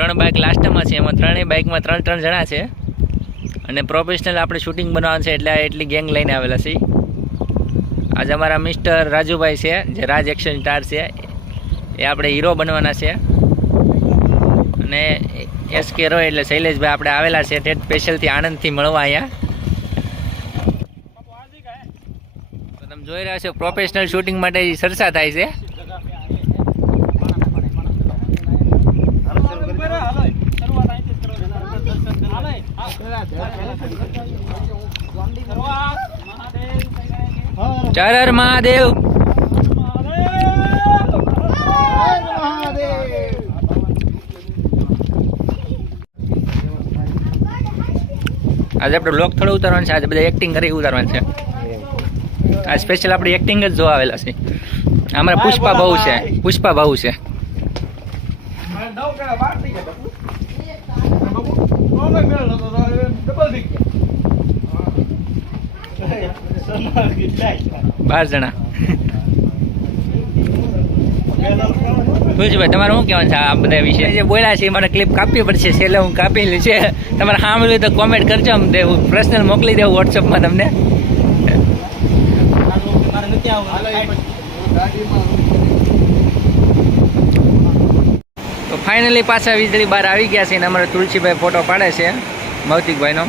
3 bike લાસ્ટમાં છે, એમાં 3 બાઇકમાં 3 જણા છે અને પ્રોફેશનલ આપણે શૂટિંગ બનાવવાનું છે એટલે એટલી ગેંગ લઈને આવેલા છે. આજે અમારા મિસ્ટર રાજુભાઈ છે જે રાજ એક્શન સ્ટાર છે, એ આપણે હીરો બનવાના છે. અને એસકે રોય એટલે શૈલેષભાઈ આપણે આવેલા છે તે સ્પેશિયલથી આણંદથી મળવા અહીંયા. તો તમે જોઈ રહ્યા છો પ્રોફેશનલ શૂટિંગ માટે ચર્ચા થાય છે. હર હર મહાદેવ. આજે આપણે બ્લોગ થોડો ઉતારવાનું છે, આજે બધા એક્ટિંગ કરી ઉતારવાનું છે. આ સ્પેશિયલ આપણી એક્ટિંગ જ જોવા આવેલા છે. અમારા પુષ્પા બહુ છે, પુષ્પા બહુ છે. બાર જણા. ખુશભાઈ તમારે શું કહેવાનું છે આ બધા વિશે? જે બોલ્યા છે મને ક્લિપ કાપવી પડશે, છેલ્લે હું કાપેલી છે. તમારે સાંભળ્યું તો કોમેન્ટ કરજો, પર્સનલ મોકલી દેવું વોટ્સઅપમાં તમને. તો ફાઇનલી પાછા વીજળી બહાર આવી ગયા છે અને અમારે તુલસીભાઈ ફોટો પાડે છે મૌતિકભાઈનો.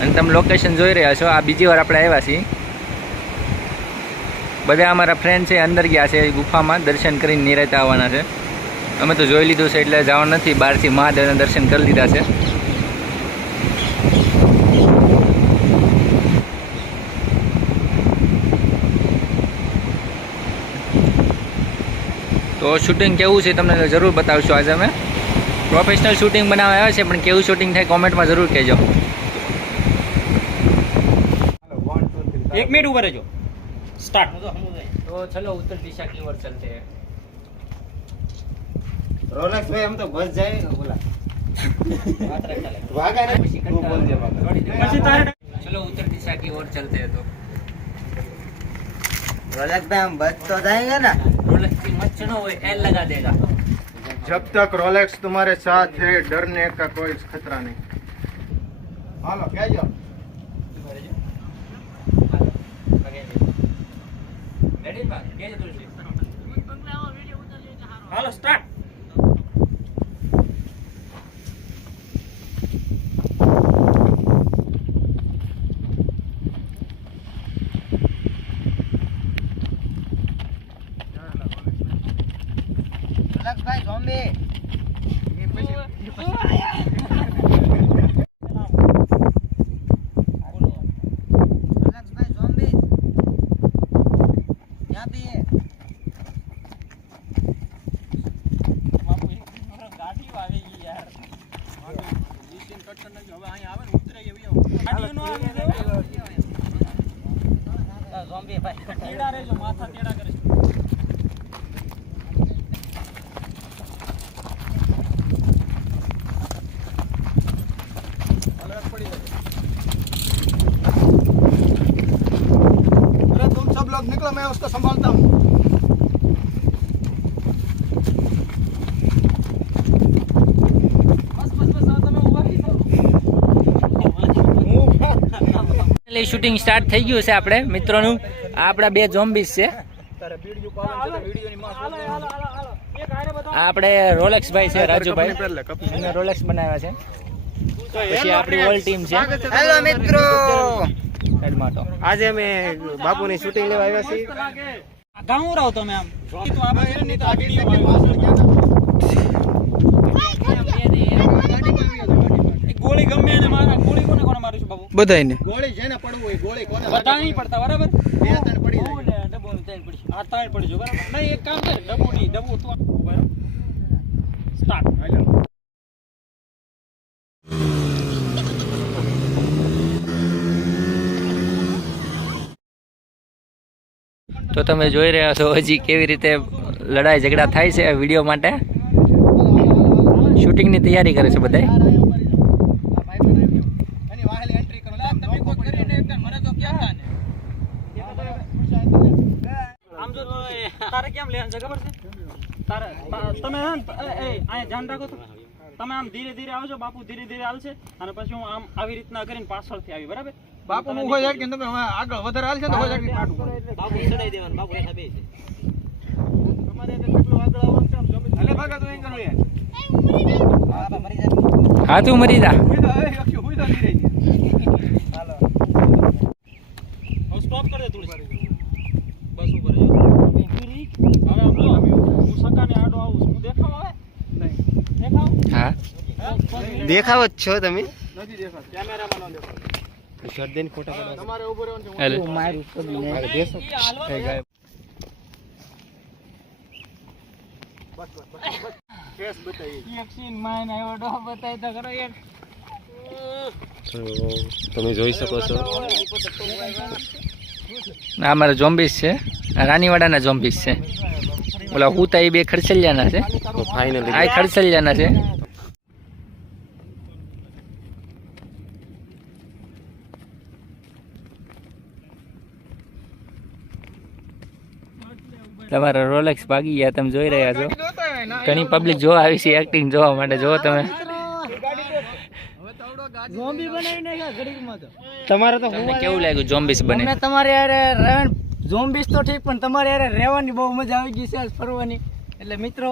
અને તમે લોકેશન જોઈ રહ્યા છો. આ બીજી વાર આપણે આવ્યા છીએ. બધા અમારા ફ્રેન્ડ છે અંદર ગયા છે ગુફામાં, દર્શન કરીને નિરાતે આવવાના છે. અમે તો જોઈ લીધું છે એટલે જવાનું નથી, બહારથી મહાદેવના દર્શન કરી લીધા છે. તો શૂટિંગ કેવું છે તમને જરૂર બતાવશું. આજે અમે પ્રોફેશનલ શૂટિંગ બનાવવા આવ્યા છે, પણ કેવું શૂટિંગ થાય કોમેન્ટમાં જરૂર કહેજો. 1 मिनट ऊपर है जो स्टार्ट. तो चलो उत्तर दिशा की ओर चलते हैं. रोलेक्स भाई हम तो बस जाएगा बोला भागा ना तू बोल दे भागा. चलो उत्तर दिशा की ओर चलते हैं. तो रोलेक्स भाई हम बच तो जाएंगे ना. रोलेक्स की मत चुनो, वो एल लगा देगा. जब तक रोलेक्स तुम्हारे साथ है डरने का कोई खतरा नहीं. हालो क्या जाओ हेलो स्टार्ट. रोलेक्स भाई ઝોમ્બી ટેડા રહેજો, માથા ટેડા કરે. अरे तुम सब लोग निकलो, मैं उसको संभालता हूँ. શૂટિંગ સ્ટાર્ટ થઈ ગયું છે આપણે મિત્રોનું. આ આપણા 2 ઝોમ્બીસ છે. આ આપણે રોલેક્સ ભાઈ છે, રાજુભાઈ, એને રોલેક્સ બનાવ્યા છે. પછી આપણી ઓલ ટીમ છે. હેલો મિત્રો, આજે અમે બાપુની શૂટિંગ લેવા આવ્યા છીએ. ગાઉં રહો તમે આમ તો આ બધી ગોળી ગમે એને મારા. ગોળી કોને કોને મારું છું બાબુ? બધાને ગોળી જેને પડવું હોય ગોળી કોને બધા નહીં પડતા બરાબર. 2 3 પડી જાય. ડબ્બો 3 પડી, આ 3 પડી જો બરાબર. નહીં એક કામ કર, ડબ્બો નહીં, ડબ્બો તો બરાબર. સ્ટાર્ટ. તો તમે જોઈ રહ્યા છો હજી કેવી રીતે લડાઈ ઝઘડા થાય છે વિડીયો માટે. શૂટિંગની તૈયારી કરે છે બધા. આમ જો તારે કેમ લેવાનું છે ખબર છે? તારે તમે અહીંયા ધ્યાન રાખો તો તમે આમ ધીરે ધીરે આવજો, બાપુ ધીરે ધીરે હાલશે અને પછી હું આમ આવી રીતના કરીને પાછળથી આવી, બરાબર? બાપુ હું હોય કે તમે આગળ વધારે હાલશે તો હોય કે બાપુ ચડાઈ દેવાનું, બાપુ હેઠા બેસે. તમારે એટલે કેટલું આગળ આવવાનું છે આમ જમી. અલે ભાગા તો એમ કરો યાર. હા તું મરી જા. હુઈ તો એ અક્ષુ હુઈ તો નહીં રહી. હવે સ્ટોપ કરી દે થોડી. બસ ઉપર જો. હવે આમ જો, હું સકાને આડો આવું છું. હું દેખાવ આવે? નહીં. દેખાવ? હા દેખાવ જ છો તમે. નથી દેખાતું. કેમેરામાં ન દેખાવ. તમારે ઉભો રહેવાનું છે. હાલે. કેસ બતાવી. એક સીન માયને આવ્યો ડો બતાય તો ખરો એક. તમે જોઈ શકો છો આ અમારા ઝોમ્બીસ છે, આ રાનીવાડાના ઝોમ્બીસ છે. ઓલા હુતા એ બે ખડસલિયાના છે, તો ફાઇનલી આ ખડસલિયાના છે. તમારા રોલેક્સ ભાગી ગયા, તમે જોઈ રહ્યા છો. ઘણી પબ્લિક જોવા આવી છે એક્ટિંગ જોવા માટે. જો તમે ઝોમ્બી બનાવી નાખ્યા ઘડીકમાં તો. તમને કેવું લાગ્યું ઝોમ્બીસ બને? અમને તમારે યારે ઝોમ્બીસ તો ઠીક, પણ તમારે યારે રહેવાની બહુ મજા આવી ગઈ છે, આજ ફરવાની. એટલે મિત્રો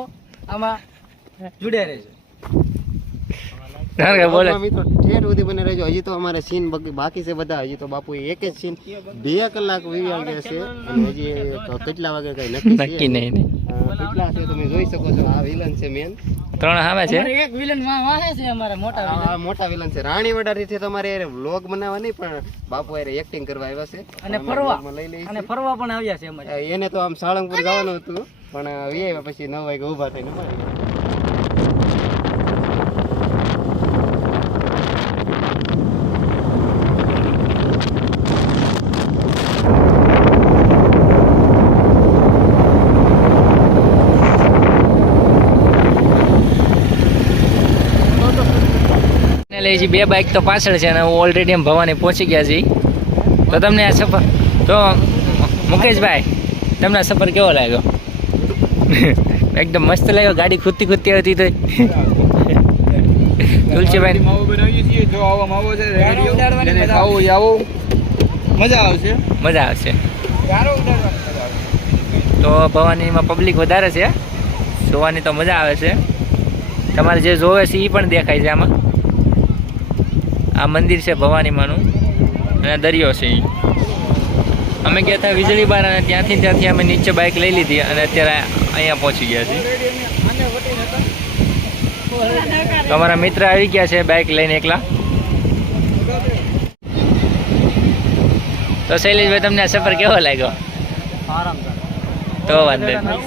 આમાં જોડ્યા રહેજો. કારણ કે બોલે મિત્રો ઠેઠ સુધી બને રહેજો. હજી તો અમારે સીન બાકી છે બધા. હજી તો બાપુ એક જ સીન 2 કલાક વીવી ગયા છે અને હજી કેટલા વાગે કઈ નક્કી નહીં. કેટલા છે તમે જોઈ શકો છો. આ વિલન છે મેન, 3 સામે છે. અમારે એક વિલન વાહે છે, અમારા મોટા વિલન. આ મોટા વિલન છે. રાણીવાડા થી તમારે વ્લોગ બનાવવા નહીં પણ બાપુ યારે એક્ટિંગ કરવા આવ્યા છે અને ફરવા લઈ લઈ અને ફરવા પણ આવ્યા છે અમારે. એને તો આમ સાળંગપુર જવાનું હતું પણ આવ્યા પછી 9 વાગે ઊભા થઈને લઈ છે. 2 બાઇક તો પાછળ છે અને ઓલરેડી એમ ભવાની પહોંચી ગયા છે. તો તમને આ સફર, તો મુકેશભાઈ તમને આ સફર કેવો લાગ્યો? એકદમ મસ્ત લાગ્યો. ગાડી ખૂદતી ખૂદતી આવતી તો તુલસીભાઈ માવો બનાવીએ છીએ. જો આવો માવો છે રેડિયો એને ખાવું આવો મજા આવશે. મજા આવશે. ગારો ઉડાડવાની મજા આવશે. તો ભવાનીમાં પબ્લિક વધારે છે, જોવાની તો મજા આવે છે. તમારે જે જોવે છે એ પણ દેખાય છે આમાં. આ મંદિર છે ભવાનીમાંનું અને દરિયો છે ઈ. અમે ગયા હતા વીજળી બાર અને ત્યાંથી અમે નીચે બાઇક લઈ લીધી અને અત્યારે અહીંયા પહોંચી ગયા છીએ. તો અમારા મિત્ર આવી ગયા છે બાઇક લઈને એકલા. તો શૈલેષભાઈ તમને આ સફર કેવો લાગ્યો? તો વાંધો નહીં.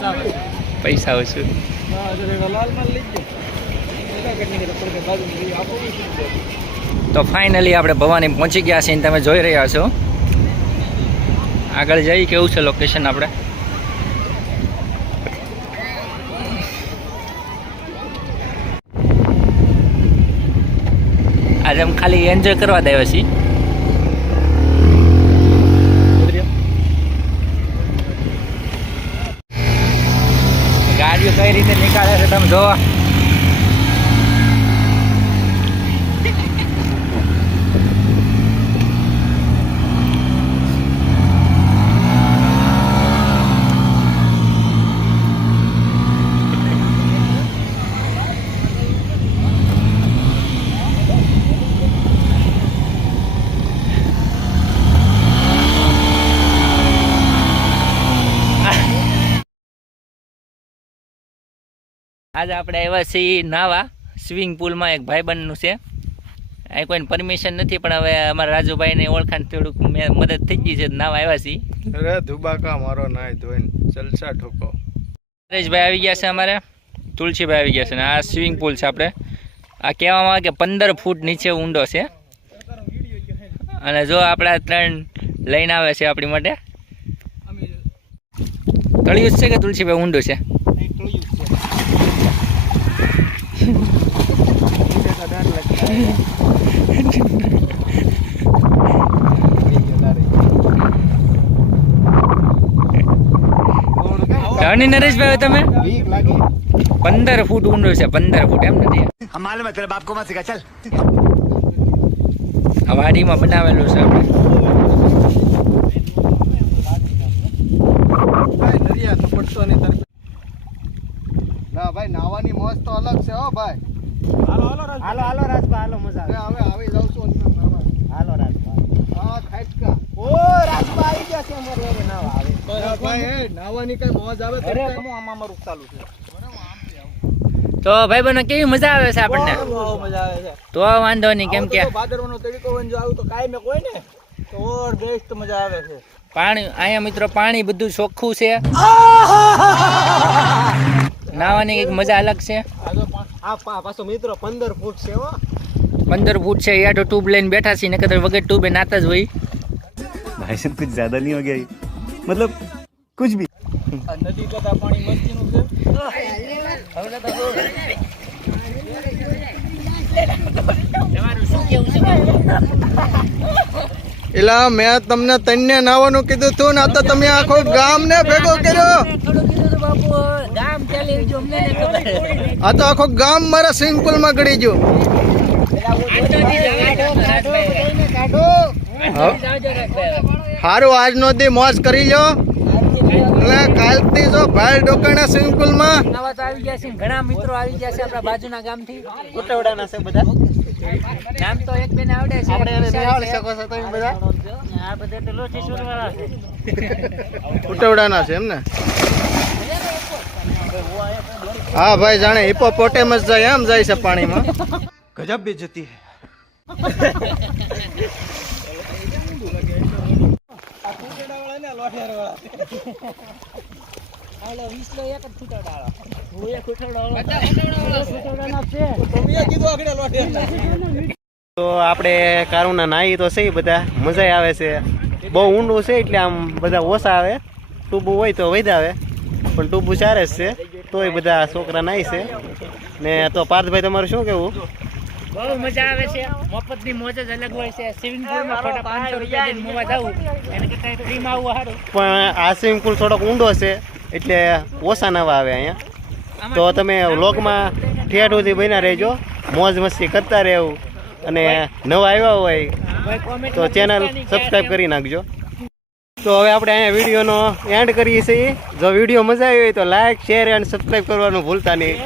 પૈસા ઓછું. તો ફાઇનલી આપણે ભવાની પહોંચી ગયા છીએ. તમે જોઈ રહ્યા છો આગળ જઈ કેવું છે લોકેશન. આપણે આજે અમે ખાલી એન્જોય કરવા દેવા છીએ. ગાડીઓ કઈ રીતે નીકાળે છે તમે જોવા. આજે આપણે આવ્યા છીએ નાવા સ્વિમિંગ પુલમાં. એક ભાઈબંધનું છે, અહીં કોઈને પરમિશન નથી પણ હવે અમારા રાજુભાઈને ઓળખાણ થોડુંક મદદ થઈ ગઈ છે. નાવા આવ્યા છીએ. અરે ધુબાકા મારો નાય ધોઈને જલસા ઠોકો. નરેશભાઈ આવી ગયા છે, અમારે તુલસીભાઈ આવી ગયા છે. અને આ સ્વિમિંગ પુલ છે. આપણે આ કહેવામાં આવે કે 15 ફૂટ નીચે ઊંડો છે. અને જો આપણા 3 લઈને આવે છે આપણી માટે. તળિયું જ છે કે તુલસીભાઈ ઊંડું છે? નરેશભાઈ તમે 15 ફૂટ ઊંડું છે. 15 ફૂટ એમ નથી. हम मालूम है तेरे बाप को मत सिखा चल આ વાડીમાં બનાવેલું છે આપણે ભાઈ દરિયા તો પડતો નહીં તારે. ના ભાઈ નાવાની મોજ તો અલગ છે હો ભાઈ. હાલો રાજભા હાલો મજા હવે આવી જાઉં છું અંદર નાવા. હાલો રાજભા હા ખાટકા. ઓ રાજભા આવી ગયા છે અમારે લઈને નાવા આવે અરે ભાઈ એ નાવાની કઈ મોજ આવે તો અરે કઈ? કમો આમાં અમારું ચાલુ છે તો ભાઈ બહેનો કેવી મજા આવે છે આપણને બહુ મજા આવે છે તો વાંધો નહીં કેમ કે ભાદરવાનો તડકો જો આવું તો કાઈ મેં કોઈ ને તો ઓર બેસ્ટ મજા આવે છે પાણી અહીંયા મિત્રો પાણી બધું ચોખ્ખું છે નાવાની એક મજા અલગ છે આ પાછો મિત્રો 15 ફૂટ છે હો 15 ફૂટ છે યાર ટ્યુબ લઈને બેઠા છીએ નકર વગર ટ્યુબે નાતા જ હોય भाई साहब कुछ ज्यादा नहीं हो गया ये? मतलब कुछ भी આ નદી કરતા પાણી મસ્તીનું છે તમારું શું કેવું છે એલા મેં તમને તન્ને નાવાનું કીધું તું ને આ તો તમે આખો ગામ ને ભેગો કર્યો. ગામ ચાલી જો અમને ને ખબર આ તો આખો ગામ મારા સ્વિમિંગ પુલ માં ગળી ગયું. હારું આજનો દી મોજ કરી લો એટલે કાલથી જો ભાઈ ડોકાણા સ્વિમિંગ પુલ માં નવા તો આવી ગયા છે ઘણા મિત્રો આવી ગયા છે આપણા બાજુના ગામથી ઉટવડાના છે બધા નામ તો એક બેને આવડે છે આપણે એને નહીં આવડી શકો છો તમે બધા આ બધા તો લોચી સુરવાળા છે ઉટવડાના છે એમ ને. હા ભાઈ જાણે હિપોપોટેમસ જાય એમ જાય છે પાણીમાં. गजब बेइज्जती है તો આપણે કારુના નાહી તો છે બધા મજા આવે છે બહુ ઊંડું છે એટલે આમ બધા ઓછા આવે ટૂબું હોય તો વધુ આવે પણ ટૂબું ચારે જ છે તોય બધા છોકરા નાહી છે ને તો પાર્થભાઈ તમારું શું કેવું બહુ મજા આવે છે મફતની મોજ જ અલગ હોય છે સ્વિમિંગ પુલમાં ખોટા 500 રૂપિયા દઈને મોવા જવું એને કરતાં ફ્રીમાં આવવું સારું પણ આ સ્વિમિંગ પુલ થોડોક ઊંડો છે એટલે ઓછા નવા આવે અહીંયા તો તમે વ્લોગમાં ઠેઠ સુધી બન્યા રહેજો મોજ મસ્તી કરતા રહેવું અને નવા આવ્યા હોય તો ચેનલ સબસ્ક્રાઈબ કરી નાખજો. તો હવે આપણે અહીંયા વિડીયોનો એન્ડ કરીએ છીએ. જો વિડીયો મજા આવી હોય તો લાઈક શેર એન્ડ સબસ્ક્રાઈબ કરવાનું ભૂલતા નહીં.